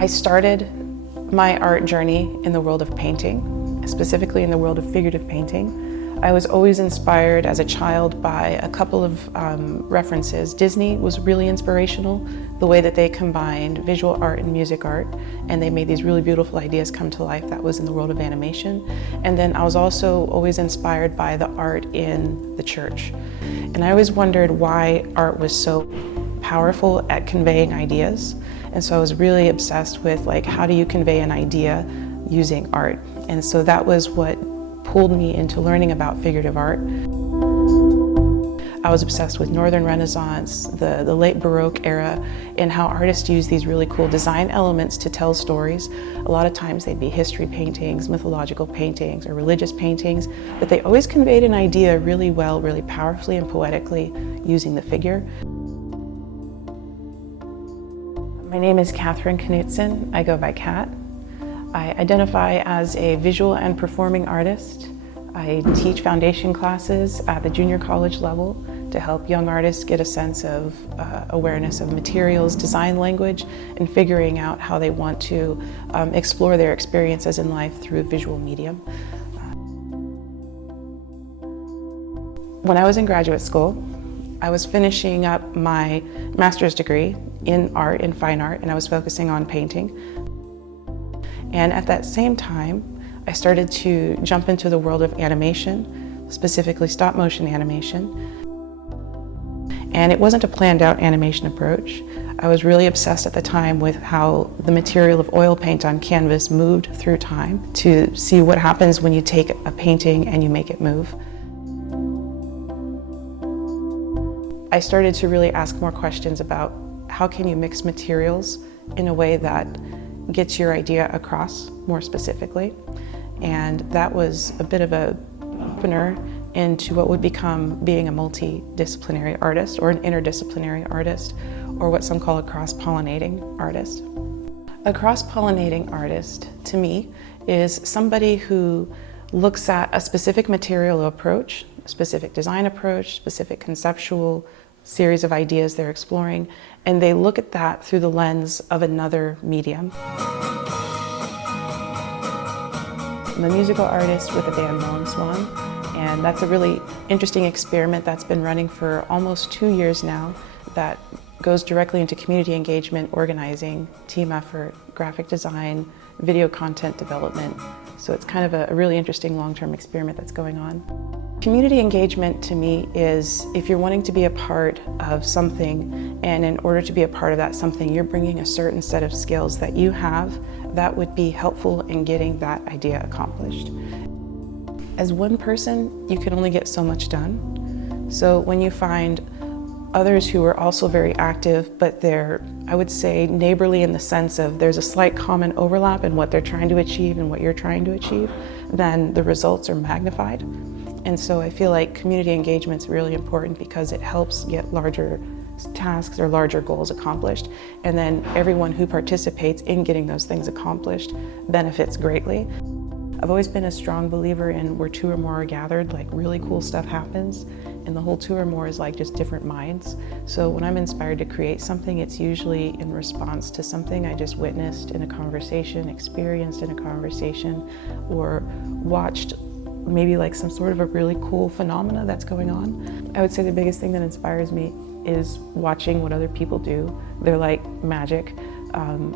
I started my art journey in the world of painting, specifically in the world of figurative painting. I was always inspired as a child by a couple of references. Disney was really inspirational, the way that they combined visual art and music art, and they made these really beautiful ideas come to life. That was in the world of animation. And then I was also always inspired by the art in the church. And I always wondered why art was so powerful at conveying ideas. And so I was really obsessed with, like, how do you convey an idea using art? And so that was what pulled me into learning about figurative art. I was obsessed with Northern Renaissance, the late Baroque era, and how artists use these really cool design elements to tell stories. A lot of times they'd be history paintings, mythological paintings, or religious paintings, but they always conveyed an idea really well, really powerfully and poetically using the figure. My name is Knutsen. I go by Kat. I identify as a visual and performing artist. I teach foundation classes at the junior college level to help young artists get a sense of awareness of materials, design language, and figuring out how they want to explore their experiences in life through a visual medium. When I was in graduate school, I was finishing up my master's degree in art, in fine art, and I was focusing on painting. And at that same time, I started to jump into the world of animation, specifically stop motion animation. And it wasn't a planned out animation approach. I was really obsessed at the time with how the material of oil paint on canvas moved through time, to see what happens when you take a painting and you make it move. I started to really ask more questions about how can you mix materials in a way that gets your idea across more specifically. And that was a bit of a opener into what would become being a multidisciplinary artist or an interdisciplinary artist, or what some call a cross-pollinating artist. A cross-pollinating artist, to me, is somebody who looks at a specific material approach, a specific design approach, specific conceptual series of ideas they're exploring, and they look at that through the lens of another medium. I'm a musical artist with the band Long Swan, and that's a really interesting experiment that's been running for almost 2 years now, that goes directly into community engagement, organizing, team effort, graphic design, video content development. So it's kind of a really interesting long-term experiment that's going on. Community engagement to me is if you're wanting to be a part of something, and in order to be a part of that something, you're bringing a certain set of skills that you have that would be helpful in getting that idea accomplished. As one person, you can only get so much done. So when you find others who are also very active, but they're, I would say, neighborly in the sense of there's a slight common overlap in what they're trying to achieve and what you're trying to achieve, then the results are magnified. And so I feel like community engagement is really important because it helps get larger tasks or larger goals accomplished. And then everyone who participates in getting those things accomplished benefits greatly. I've always been a strong believer in where two or more are gathered, like really cool stuff happens. And the whole two or more is like just different minds. So when I'm inspired to create something, it's usually in response to something I just witnessed in a conversation, experienced in a conversation, or watched maybe like some sort of a really cool phenomena that's going on. I would say the biggest thing that inspires me is watching what other people do. They're like magic.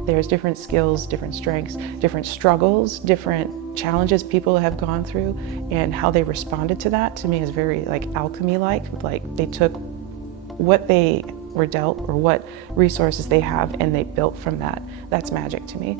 There's different skills, different strengths, different struggles, different challenges people have gone through, and how they responded to that, to me, is very like alchemy-like. Like they took what they were dealt or what resources they have and they built from that. That's magic to me.